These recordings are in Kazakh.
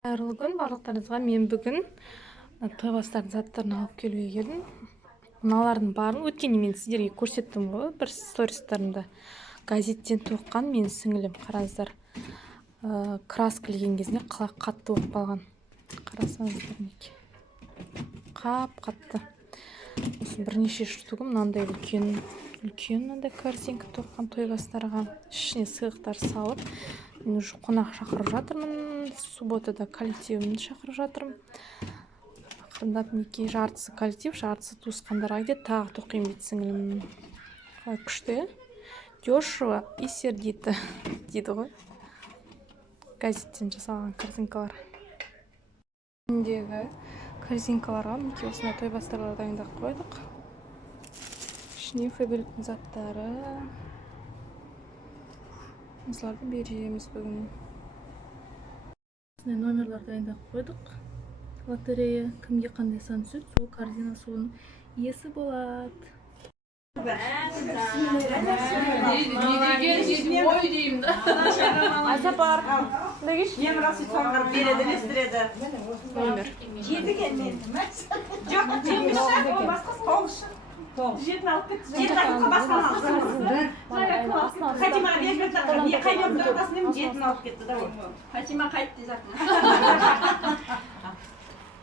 Қайырлы күн барлықтарыңызға. Мен бүгін тойбастардың заттарын алып келуге келдім. Мыналардың барын өткенде мен сіздерге көрсеттім ғой, бір стористарымда. Газеттен тоққан менің сіңілім, қараңыздар. Краска ілген кезінде қатты болып қалған. Қарасаңыздар неке. Қатты. Осы бірнеше штугы мынандай үлкен мынандай картинка тоққан тойбастарға. Ішіне сыйлықтар салып, мен уже қонақ шақырып жатырмын. Субботада коллективімді шақырып жатырмын. Ақырындап неке, жартысы коллектив, жартысы туысқандарға кетеді. Тағы тоқимын дейді сіңілім. Күшті, дешево и сердито дейді ғой. Газеттен жасалған картинкалар. Үндегі картинкаларға неке осындай тойбастарлар дайындап қойдық. Ішіне фабриктің заттары. Осыларды береміз бүгін. Осындай номерлар дайындап қойдық. Лотерея кімге қандай сан түседі, сол корзина соның иесі болады. Айсапар, Мен расы соңғар береді, естіреді. номер. Жеті келмеді. Жоқ, жетмеші, ол басқа тоғызшы. Жетін алып кетті. Жетін алып басқа алып. Хатимаға беріп жатқан. Не қайнап тұрғасын деймін, жетін алып кетті. Хатима қайтты жақын.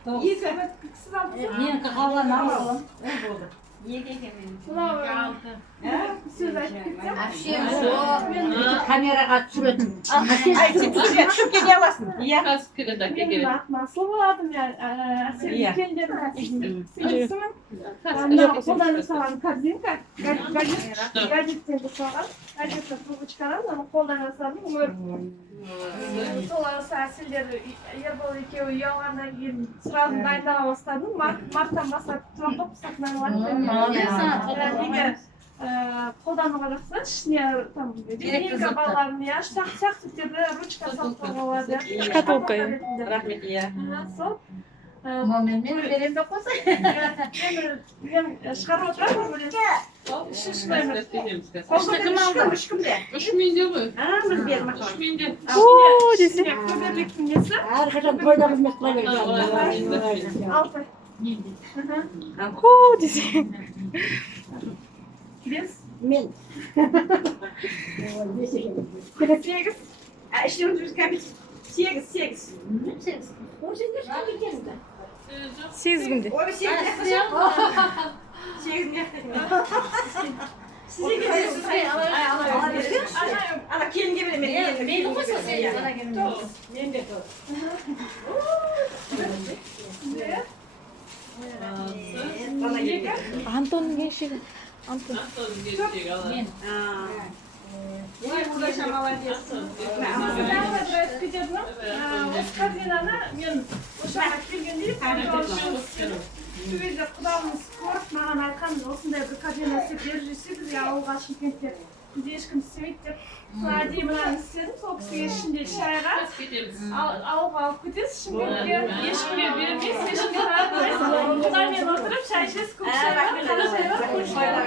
Екі кісіз алып. Мен қалған алып. Болды. Неге келмейді? Сөз айтып кетсем. Камераға түсіретін. Түсіп кете аласың. Иә. Мен Ақмасыл боладым. Әсел үлкендердің сіңлісімін. Қолдан жасалған картинка. Газеттен жасалған. Газеттен трубочкадан қолдан жасадым. Сол әселдерді Ербол екеуі ұялғаннан кейін сразу дайындала бастадым. Марттан бастап тұрақтап сатынағылады. Егер қолдануға жақса, ішіне бейника балаларын, шақ түптерді ручка салып болады. Шкатулка. Рахмет, иә. Сол. Мен берем бе қоса? Мен шығарып отырамын, білем. Үшінші номер. Үш кімде? Үш менде ғой. Біз берім. Үш менде. Ооо, десе. Көберліктің несі? Әрқашан тойда қызмет қыла берген. 6. Ооо, десе. 5. Мен. 8. Ішіне өтіріз кәбет. 8. 8 күнде. Ой, 8 яқташы. 8 яқташы. Сізге кетесіз. Ала беріңіз. Ана келінге берем. Мені қоса 8. Мен де тұр. Антонның кеншегі. Антон. Куда молодец. Осы картинаны мен ошаға келгенде түбелде құдамыз көріп маған айтқан осындай бір картина істеп беріп жүрсе бізге ауылға Шымкентте бізде ешкім істемейді деп сол әдейі мынаны істедім. Сол кісіге ішінде шайға ауылға алып кетесіз, Шымкентке ешкімге бермейсіз, ешкімге таратпайсыз. Құдамен отырып шай ішесіз, көк шайға, қара шайға, қош шайға.